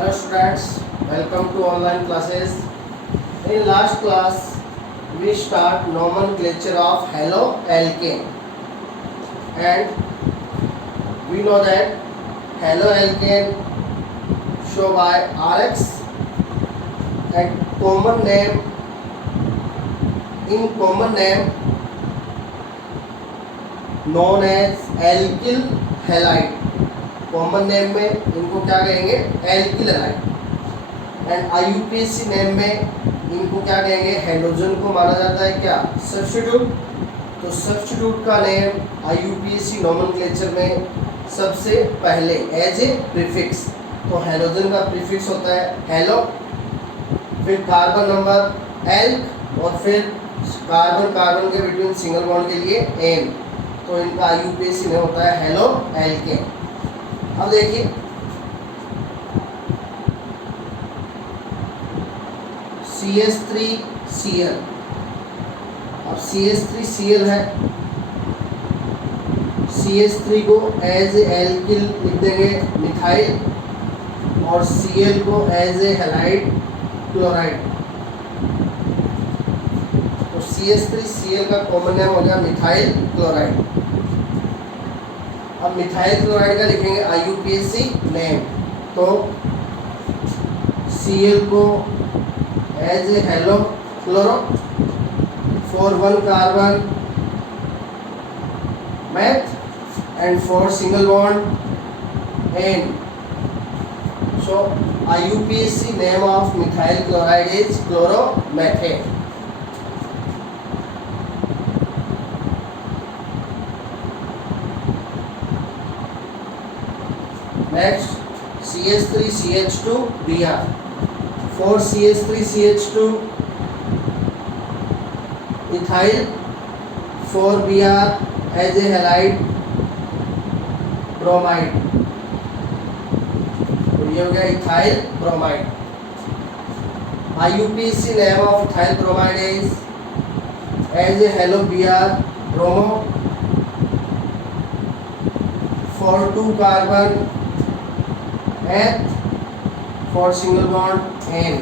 Hello students, welcome to online classes. In last class, we start nomenclature of haloalkane, and we know that haloalkane show by RX and common name known as alkyl halide. Common name में इनको क्या कहेंगे? Alkyl halide. And IUPAC name में इनको क्या कहेंगे? Halogen को माना जाता है क्या? सब्स्टिट्यूट। तो सब्स्टिट्यूट का नेम आईयूपीएसी नोमेनक्लेचर में सबसे पहले एज ए प्रीफिक्स, तो हेलोजन का प्रीफिक्स होता है हेलो, फिर कार्बन नंबर एल्क, और फिर कार्बन कार्बन के बिटवीन सिंगल बॉन्ड के लिए एन। तो इनका आईयूपीएसी नेम होता है हेलोएल्केन। अब देखिए CH3Cl, अब CH3Cl है, CH3 को एज ए एल्किल लिख देंगे मिथाइल, और Cl को एज ए हैलाइड क्लोराइड। तो CH3Cl का कॉमन नेम हो गया मिथाइल क्लोराइड। अब मिथाइल क्लोराइड का लिखेंगे आईयूपीएसी नेम, तो Cl को as a halo chloro, for one carbon meth, and for single bond ane. So IUPAC name of methyl chloride is chloromethane. Next, CH3CH2Br, for CH3CH2 ethyl, for Br as a halide bromide, तो ये हो गया ethyl bromide। IUPAC name of ethyl bromide is as a halo Br bromo, for 2 carbon H, for single bond N,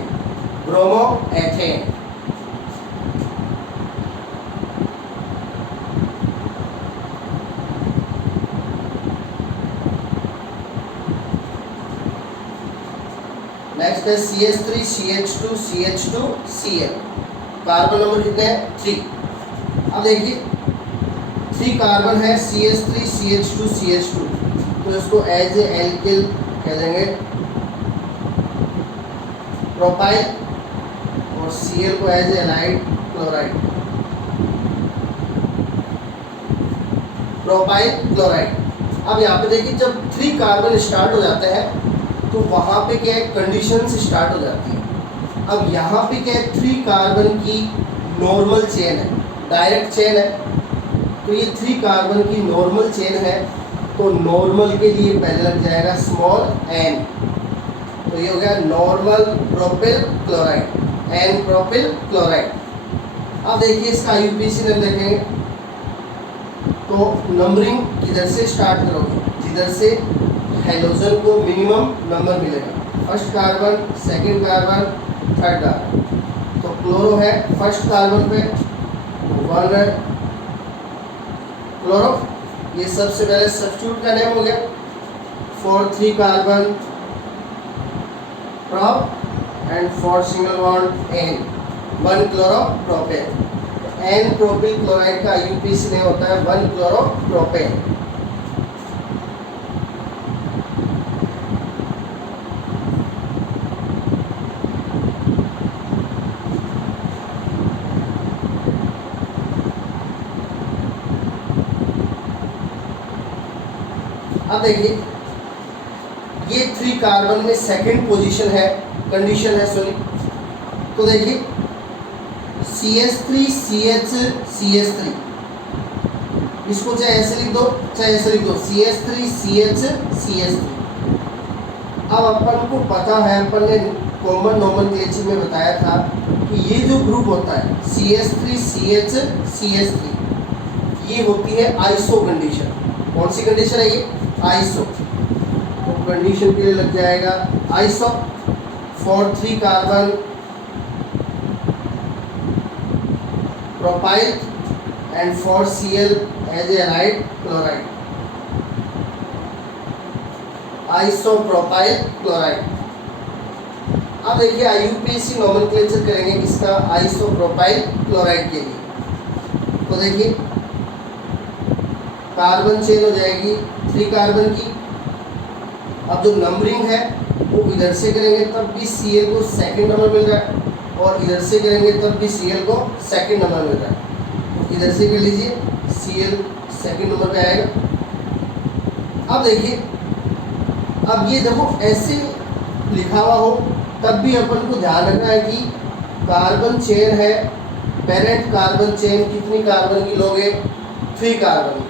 bromoethane। Next है CH3CH2CH2Cl, carbon number कितने हैं? 3। अब देखिए 3 carbon है CH3CH2CH2, तो इसको एज ए एल्किल कह देंगे प्रोपाइल, और Cl को as a halide chloride, propyl chloride. अब यहाँ पे देखिए जब 3 कार्बन स्टार्ट हो जाते हैं तो वहाँ पे क्या है? कंडीशन स्टार्ट हो जाती है। अब यहाँ पे क्या है? 3 कार्बन की नॉर्मल चेन है, डायरेक्ट चेन है, तो ये 3 कार्बन की नॉर्मल चेन है, तो नॉर्मल के लिए पहले लग जाएगा स्मॉल n, तो ये हो गया normal propyl chloride, n propyl chloride. अब देखिए इसका आईयूपीएसी नेम देखेंगे तो नंबरिंग किधर से स्टार्ट करोगे? जिधर से हेलोजन को मिनिमम नंबर मिलेगा, first carbon, second carbon, third carbon. तो क्लोरो है फर्स्ट कार्बन पे 1 क्लोरो, ये सबसे पहले सब्स्टिट्यूट का नेम हो गया, for 3 carbon prop, and for single bond ane, 1 chloropropane. N propyl chloride का आईयूपीएसी नेम होता है 1 क्लोरोप्रोपेन। अब देखिए ये 3 कार्बन में सेकंड पोजीशन है, कंडीशन है सॉरी। तो देखिए CH3CH3, इसको चाहे ऐसे लिख दो चाहे ऐसे लिख दो, CH3CH3। अब अपन को पता है, अपन ने कॉमन नोमेनक्लेचर में बताया था कि ये जो ग्रुप होता है CH3CH3, ये होती है आइसो कंडीशन। कौन सी कंडीशन है ये? आइसो। तो कंडीशन के लिए लग जाएगा iso for 3 carbon propyl and for Cl as a halide chloride, isopropyl chloride. अब देखिए IUPAC नोमेनक्लेचर करेंगे किसका, आइसोप्रोपाइल क्लोराइड के लिए। तो देखिए कार्बन चेन हो जाएगी 3 कार्बन की। अब जो नंबरिंग है वो इधर से करेंगे तब भी Cl को सेकंड नंबर मिल रहा है, और इधर से करेंगे तब भी Cl को सेकंड नंबर मिल रहा है। तो इधर से कर लीजिए, Cl सेकंड नंबर पे आएगा। अब देखिए, अब ये देखो ऐसे लिखा हुआ हो तब भी अपन को ध्यान रखना है कि कार्बन चेन है, पेरेंट कार्बन चेन कितनी कार्बन की लोगे, 3 कार्बन की।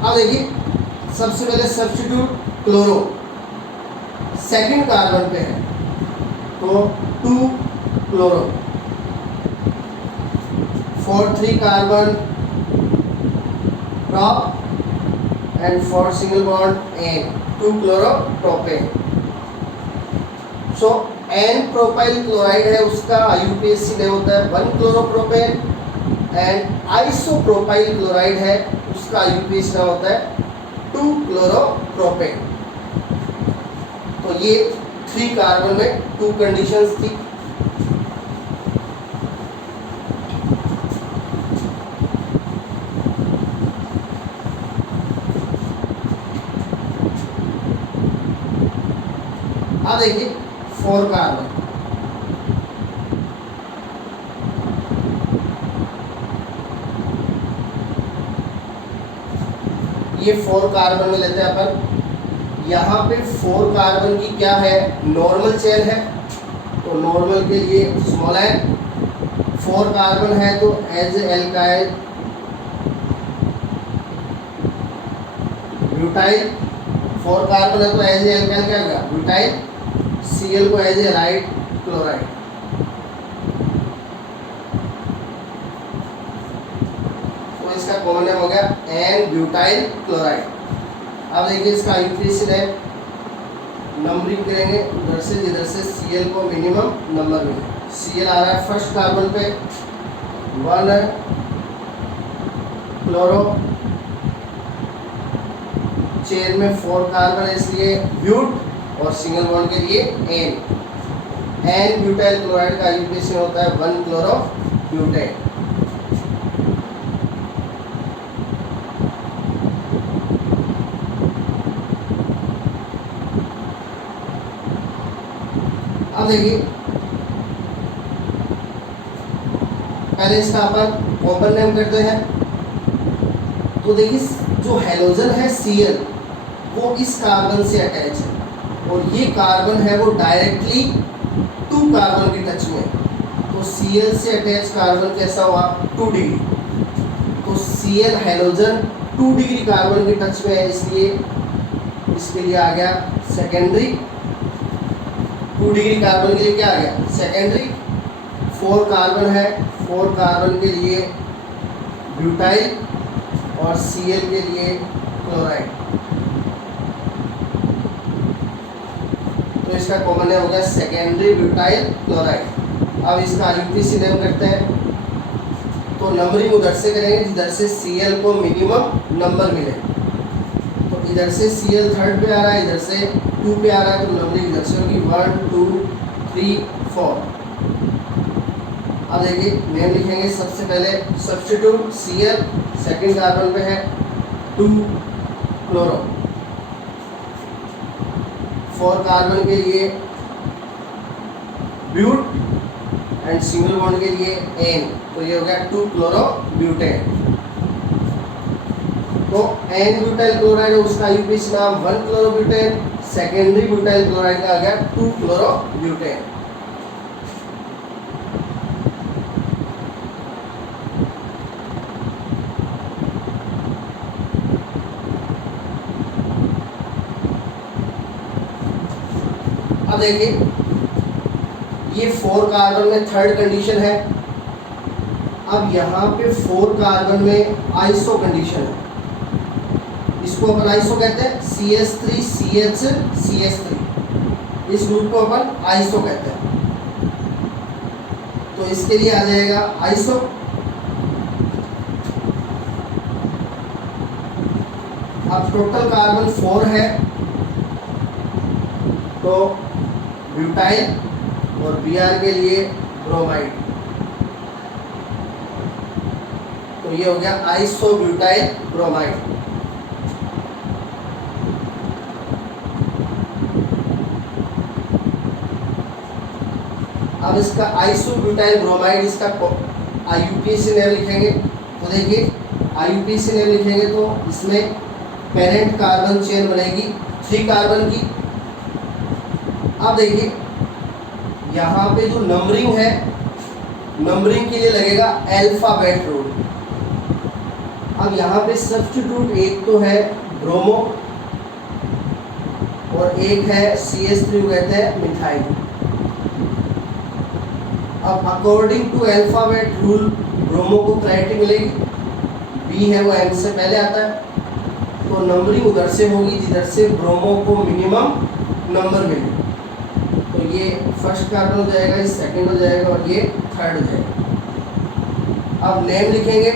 अब देखिए सबसे पहले सब्स्टिट्यूट क्लोरो सेकंड कार्बन पे है तो 2 chloro, for 3 carbon prop and for single bond N 2 chloro-propane। so N propyl chloride है उसका IUPAC में होता है 1 chloropropane and isopropyl chloride है उसका IUPAC में होता है 2 chloropropane। तो ये 3 कार्बन में 2 कंडीशंस थी। अब देखिए 4 कार्बन, ये 4 कार्बन में लेते हैं अपन। यहाँ पे 4 कार्बन की क्या है, नॉर्मल चेन है, तो नॉर्मल के लिए स्मॉल n। 4 कार्बन है तो एज एल्काइल ब्यूटाइल, 4 कार्बन है तो एज एल्काइल क्या होगा, ब्यूटाइल। Cl को एज ए हैलाइड क्लोराइड। तो इसका कॉमन नेम हो गया N ब्यूटाइल क्लोराइड। अब देखिए इसका IUPAC है, नंबरिंग करेंगे उधर से जिधर से Cl को मिनिमम नंबर मिले। Cl आ रहा है फर्स्ट कार्बन पे 1 क्लोरो, चेन में 4 कार्बन है इसलिए ब्यूट, और सिंगल बॉन्ड के लिए N ब्यूटाइल क्लोराइड का IUPAC होता है 1 क्लोरो ब्यूटेन। अब देखिए पहले इसका अपन कॉमन नेम करते हैं। तो देखिए जो हेलोजन है Cl वो इस कार्बन से अटैच है, और ये कार्बन है वो डायरेक्टली 2 कार्बन के टच में। तो Cl से अटैच कार्बन कैसा हुआ, 2 डिग्री। तो Cl हेलोजन 2 डिग्री कार्बन के टच में है, इसलिए इसके लिए आ गया सेकेंडरी। 2 डिग्री कार्बन के लिए क्या आ गया, सेकेंडरी। 4 कार्बन है, 4 कार्बन के लिए ब्यूटाइल, और Cl के लिए क्लोराइड। तो इसका कॉमन नेम हो गया सेकेंडरी ब्यूटाइल क्लोराइड। अब इसका IUPAC नेम करते हैं। तो नंबरिंग उधर से करेंगे जिधर से Cl को मिनिमम नंबर मिले। तो इधर से Cl थर्ड पे आ रहा है, इधर से 2 पे आ रहा है, तो नंबरिंग इधर से होगी 1 2 3 4। अब देखिए नेम लिखेंगे, सबसे पहले सब्स्टिट्यूट Cl सेकंड कार्बन पे है 2 क्लोरो, 4 कार्बन के लिए ब्यूट एंड सिंगल बॉन्ड के लिए N, तो ये हो गया 2 क्लोरो ब्यूटेन। तो N ब्यूटाइल क्लोराइड है उसका IUPAC नाम 1 chloro butane, secondary butyl chloride का आ गया 2 क्लोरो ब्यूटेन। अब देखिए ये 4 कार्बन में थर्ड कंडीशन है। अब यहाँ पे 4 कार्बन में आइसो कंडीशन है। इसको अपन आइसो कहते हैं, CH3CH3, इस ग्रुप को अपन आइसो कहते हैं। तो इसके लिए आ जाएगा आइसो। अब टोटल कार्बन 4 है, तो ब्यूटाइल और Br के लिए ब्रोमाइड, तो ये हो गया आइसोब्यूटाइल ब्रोमाइड। अब इसका आइसोब्यूटाइल ब्रोमाइड, इसका IUPAC नेम लिखेंगे। तो देखिए IUPAC नेम लिखेंगे तो इसमें पेरेंट कार्बन चेन बनेगी 3 कार्बन की। अब देखिए यहाँ पे जो नंबरिंग है, नंबरिंग के लिए लगेगा अल्फाबेट रूल। अब यहाँ पे सब्स्टिट्यूट एक तो है ब्रोमो और एक है CH3 कहते हैं मिथाइल। अब according to alphabet rule bromo को प्रायोरिटी मिलेगी, B है वो M से पहले आता है, तो नंबरिंग उधर से होगी जिधर से ब्रोमो को मिनिमम नंबर मिले। तो ये फर्स्ट कार्बन हो जाएगा, ये सेकंड हो जाएगा और ये थर्ड हो जाएगा। अब नेम लिखेंगे,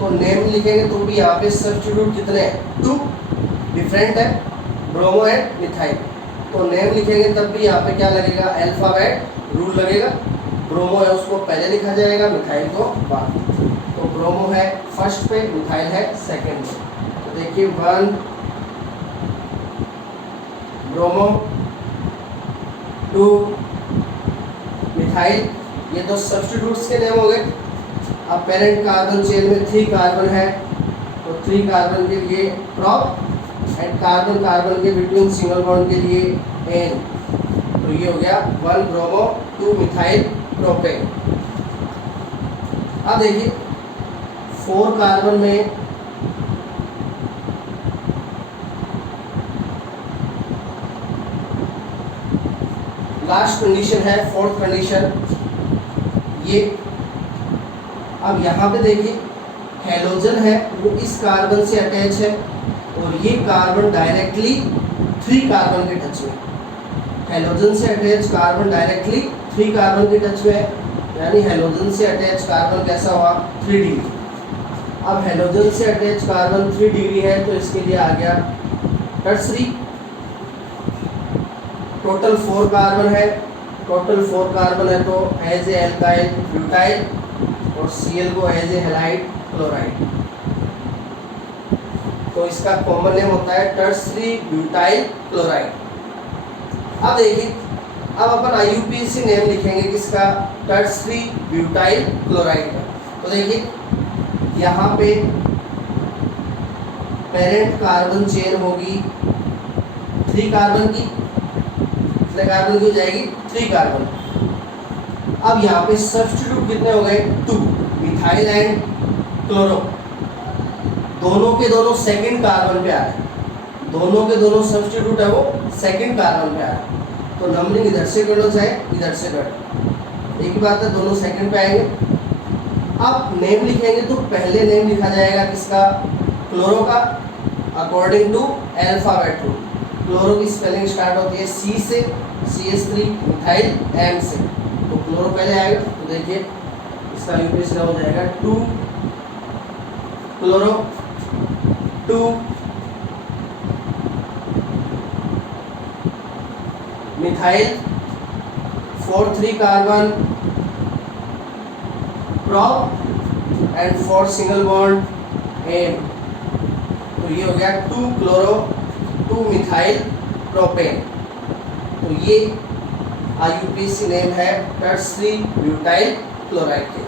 तो नेम लिखेंगे तो भी यहाँ पे सब्स्टिट्यूट कितने हैं, 2 डिफरेंट है, ब्रोमो एंड मिथाइल। तो नेम लिखेंगे तब भी यहाँ पे क्या लगेगा, अल्फाबेट रूल लगेगा। ब्रोमो है उसको पहले लिखा जाएगा, मिथाइल को बाद। तो ब्रोमो है फर्स्ट पे, मिथाइल है सेकंड पे। तो देखिए 1 ब्रोमो, 2 मिथाइल, ये तो सब्स्टिट्यूट्स के नेम हो गए। अब पेरेंट कार्बन चेन में 3 कार्बन है, तो 3 कार्बन के लिए प्रॉप एंड कार्बन कार्बन के बिटवीन सिंगल बॉन्ड के लिए एन। तो ये हो गया 1 ब्रोमो 2 मिथाइल प्रोपेन। अब देखिए 4 कार्बन में लास्ट कंडीशन है, 4th कंडीशन ये। अब यहाँ पे देखिए हैलोजन है वो इस कार्बन से अटैच है और ये कार्बन डायरेक्टली 3 कार्बन के टच में। हैलोजन से अटैच कार्बन डायरेक्टली 3 कार्बन के टच में है, यानी हैलोजन से अटैच कार्बन कैसा हुआ, 3 डिग्री। अब हैलोजन से अटैच कार्बन 3 डिग्री है, तो इसके लिए आ गया टर्सरी। टोटल 4 कार्बन है, टोटल 4 कार्बन है, तो एज ए एल्काइल ब्यूटाइल और Cl को एज ए हैलाइड क्लोराइड। तो इसका कॉमन नेम होता है टर्सरी ब्यूटाइल क्लोराइड। अब देखिए अब अपन IUPAC नेम लिखेंगे किसका, टर्सरी ब्यूटाइल क्लोराइड का। तो देखिए यहाँ पे पेरेंट कार्बन चेन होगी 3 कार्बन की, कितने कार्बन की हो जाएगी, 3 कार्बन। अब यहाँ पे सब्स्टिट्यूट कितने हो गए, 2 मिथाइल एंड क्लोरो, दोनों के दोनों सेकंड कार्बन पे आ रहे हैं, दोनों के दोनों सब्स्टिट्यूट है वो सेकंड कार्बन पे आ रहे हैं। तो नंबरिंग इधर से कर लो चाहे इधर से कर लो, एक ही बात है, दोनों सेकंड पे आएंगे। अब नेम लिखेंगे तो पहले नेम लिखा जाएगा किसका, क्लोरो का, according to alphabet rule. Chloro की स्पेलिंग स्टार्ट होती है C से, CH3 मिथाइल M से, तो क्लोरो पहले आएगा। तो देखिए इसका यूपीएस हो जाएगा 2 chloro, 2 methyl, 4 3 carbon prop and 4 single bond ane. तो ये हो गया 2 क्लोरो 2 मिथाइल प्रोपेन। तो ये IUPAC नेम है टर्सरी ब्यूटाइल क्लोराइड के।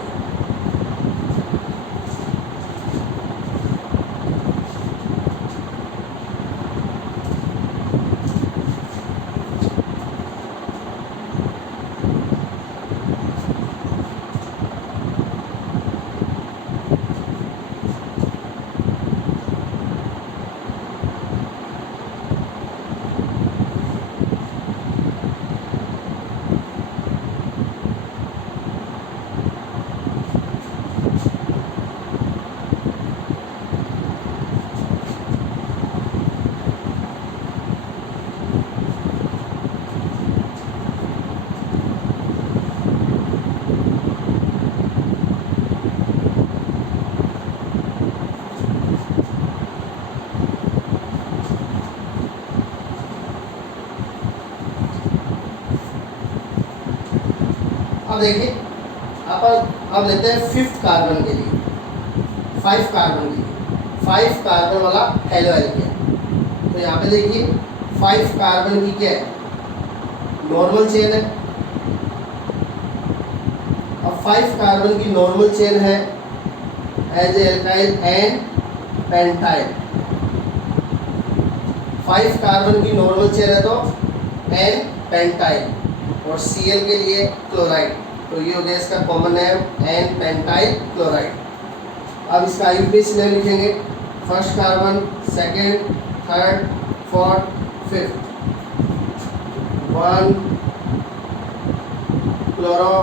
अब देखिए अब लेते हैं 5th कार्बन के लिए, 5 कार्बन के लिए, 5 कार्बन वाला हेलो एल्केन। तो यहाँ पे देखिए 5 कार्बन की क्या है, नॉर्मल चेन है। अब 5 कार्बन की नॉर्मल चेन है as alkyl and pentyl. 5 carbon की नॉर्मल चेन है तो एन पेंटाइल, और Cl के लिए क्लोराइड, तो ये हो गया इसका common name n pentyl chloride. अब इसका IUPAC नेम लिखेंगे, first carbon, second, third, fourth, fifth. 1 chloro,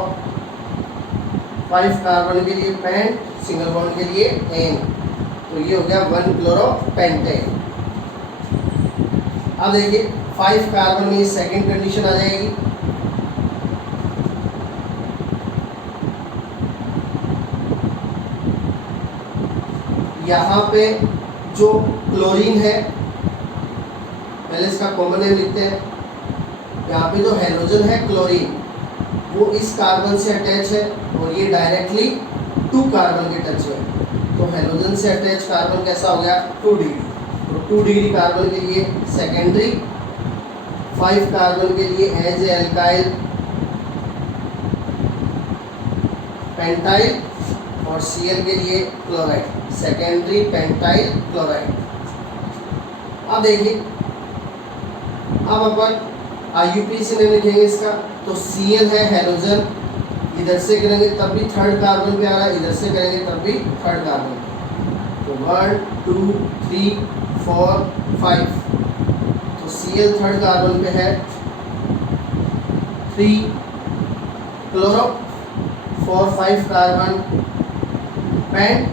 5 carbon के लिए पेंट, सिंगल बॉन्ड के लिए एन, तो ये हो गया 1 क्लोरो पेंटेन। अब देखिए 5 कार्बन में सेकेंड कंडीशन आ जाएगी, यहाँ पे जो क्लोरीन है, पहले इसका कॉमन नेम लिखते हैं। यहाँ पे जो हेलोजन है क्लोरीन, वो इस कार्बन से अटैच है और ये डायरेक्टली 2 कार्बन के टच में, तो हेलोजन से अटैच कार्बन कैसा हो गया, 2 डिग्री। तो 2 डिग्री कार्बन के लिए सेकेंडरी, 5 कार्बन के लिए एज एल्काइल पेंटाइल, और Cl के लिए क्लोराइड, सेकेंडरी पेंटाइल क्लोराइड। अब देखिए अब अपन IUPAC नेम लिखेंगे इसका, तो Cl है हेलोजन, इधर से करेंगे तब भी थर्ड कार्बन पे आ रहा है, इधर से करेंगे तब भी थर्ड कार्बन। तो 1 2 3 4 5, तो Cl थर्ड कार्बन पे है, 3 chloro, 4 5 carbon pent,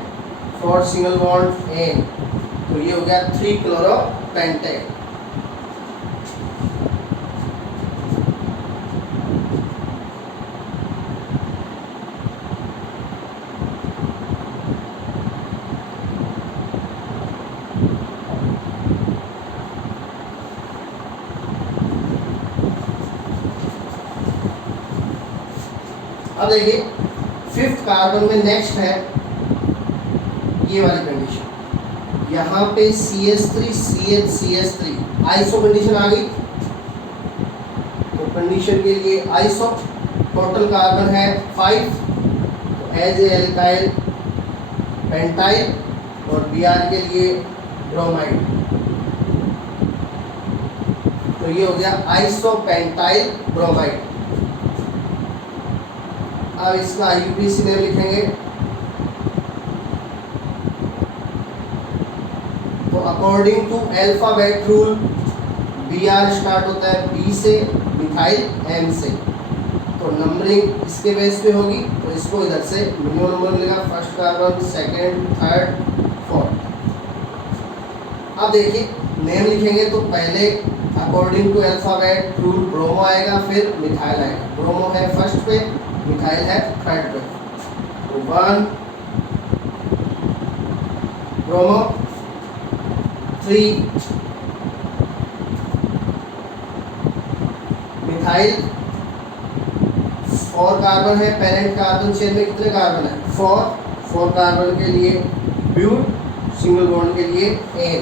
4 single bond ane, तो ये हो गया 3 क्लोरो पेंटेन। अब देखिए 5th कार्बन में नेक्स्ट है ये वाली कंडीशन, यहाँ पे CH3 CH CH3 iso condition आ गई। तो कंडीशन के लिए आइसो, टोटल कार्बन है 5, तो एज एल्काइल पेंटाइल, और Br के लिए ब्रोमाइड, तो ये हो गया आइसो पेंटाइल ब्रोमाइड। अब इसका IUPAC नेम लिखेंगे, तो according to alphabet rule Br start होता है B से, मिथाइल M से, तो नंबरिंग इसके बेस पे होगी, तो इसको इधर से मिनिमम नंबर मिलेगा, first carbon, second, third, fourth. अब देखिए नेम लिखेंगे तो पहले according to alphabet rule bromo आएगा, फिर मिथाइल आएगा। ब्रोमो है फर्स्ट पे, मिथाइल है थर्ड पे, तो 1 ब्रोमो, 3 मिथाइल, 4 कार्बन है, पेरेंट कार्बन चेन में कितने कार्बन है, 4 कार्बन के लिए ब्यूट, सिंगल बॉन्ड के लिए एन,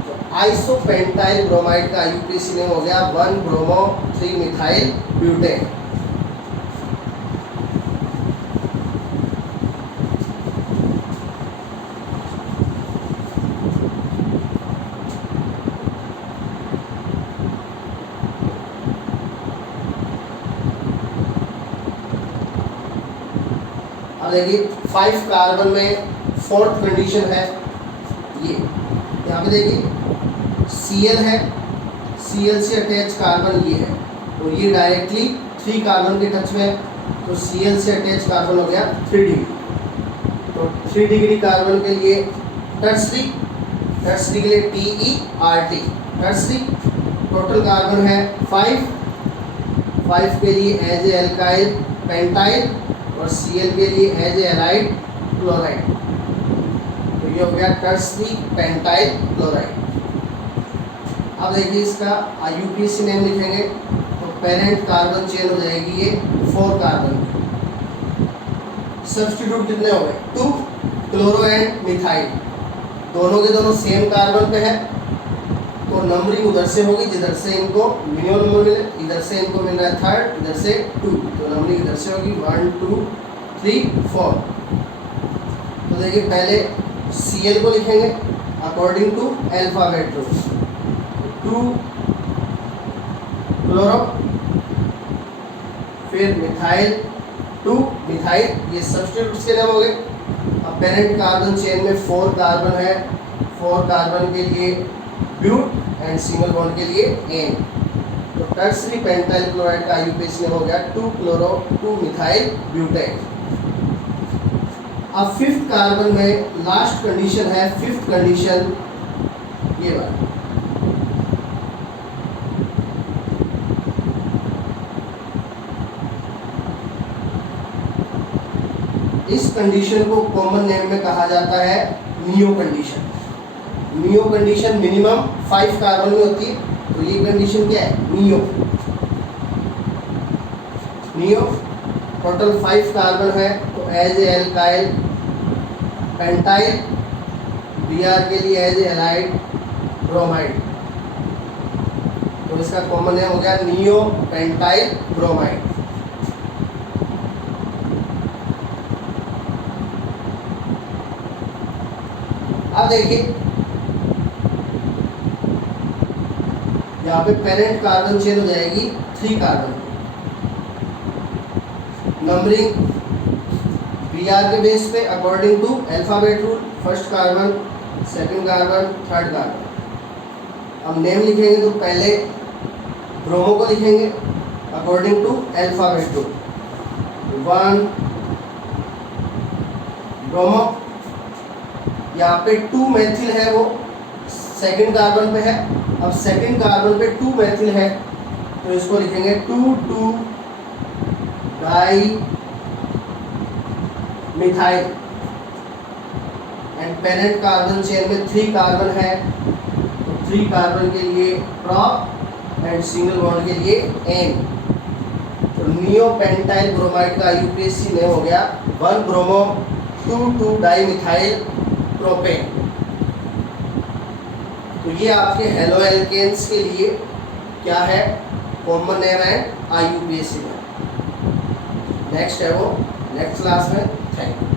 तो आइसोपेंटाइल ब्रोमाइड का IUPAC नेम हो गया 1 ब्रोमो 3 मिथाइल ब्यूटेन। अब देखिए 5 कार्बन में 4th कंडीशन है ये, यहाँ पे देखिए Cl है, Cl से अटैच कार्बन ये है, तो ये डायरेक्टली 3 कार्बन के टच में है, तो Cl से अटैच कार्बन हो गया 3 डिग्री, तो 3 डिग्री कार्बन के लिए टर्सरी, टर्सरी के लिए TERT, टर्सरी, टोटल कार्बन है 5 के लिए एज एल्काइल पेंटाइल, और Cl के लिए एज एलाइड क्लोराइड, तो ये हो गया टर्सरी पेंटाइल क्लोराइड। अब देखिए इसका IUPAC नेम लिखेंगे, तो पेरेंट कार्बन चेन हो जाएगी ये 4 कार्बन। सब्स्टिट्यूट कितने हो गए 2 क्लोरो एंड मिथाइल, दोनों के दोनों सेम कार्बन पे है, तो नंबरिंग उधर से होगी जिधर से इनको मिनिमम नंबर मिले, इधर से इनको मिल रहा है थर्ड, इधर से 2, तो नंबरिंग इधर से होगी 1 2 3 4। तो देखिए पहले Cl को लिखेंगे according to alphabet rules, 2 chloro, फिर मिथाइल 2 मिथाइल, ये सब्स्टिट्यूट्स के नाम हो गए। अब पेरेंट कार्बन चेन में 4 कार्बन है, 4 कार्बन के लिए ब्यूट एंड सिंगल बॉन्ड के लिए एन, तो टर्सरी पेंटाइल क्लोराइड का आईयूपीएसी हो गया 2 क्लोरो 2 मिथाइल ब्यूटेन। अब 5th कार्बन में लास्ट कंडीशन है, 5th कंडीशन ये वाला, इस कंडीशन को कॉमन नेम में कहा जाता है neo condition. Neo condition minimum 5 carbon में होती है, तो ये कंडीशन क्या है नियो। नियो टोटल 5 कार्बन है, तो as a alkyl pentyl, Br के लिए एज ए हैलाइड ब्रोमाइड, तो इसका कॉमन नेम हो गया नियो पेंटाइल ब्रोमाइड। अब देखिए यहाँ पे पेरेंट कार्बन चेन हो जाएगी 3 कार्बन, नंबरिंग Br के बेस पे according to alphabet rule, first carbon, second carbon, third carbon. अब नेम लिखेंगे तो पहले ब्रोमो को लिखेंगे according to alphabet rule, 1 bromo, यहाँ पे 2 मेथिल है वो सेकंड कार्बन पे है। अब सेकंड कार्बन पे 2 मेथिल है, तो इसको लिखेंगे 2 di methyl, and parent carbon chain में 3 कार्बन है, तो 3 कार्बन के लिए प्रॉप एंड सिंगल बॉन्ड के लिए एन, तो नियो पेंटाइल ब्रोमाइड का यूपीएससी नेम हो गया 1 ब्रोमो 2 डाई मिथाइल प्रोपेन। तो ये आपके हेलो एल्केन्स के लिए क्या है common name and IUPAC name. Next है वो नेक्स्ट क्लास में। Thank you.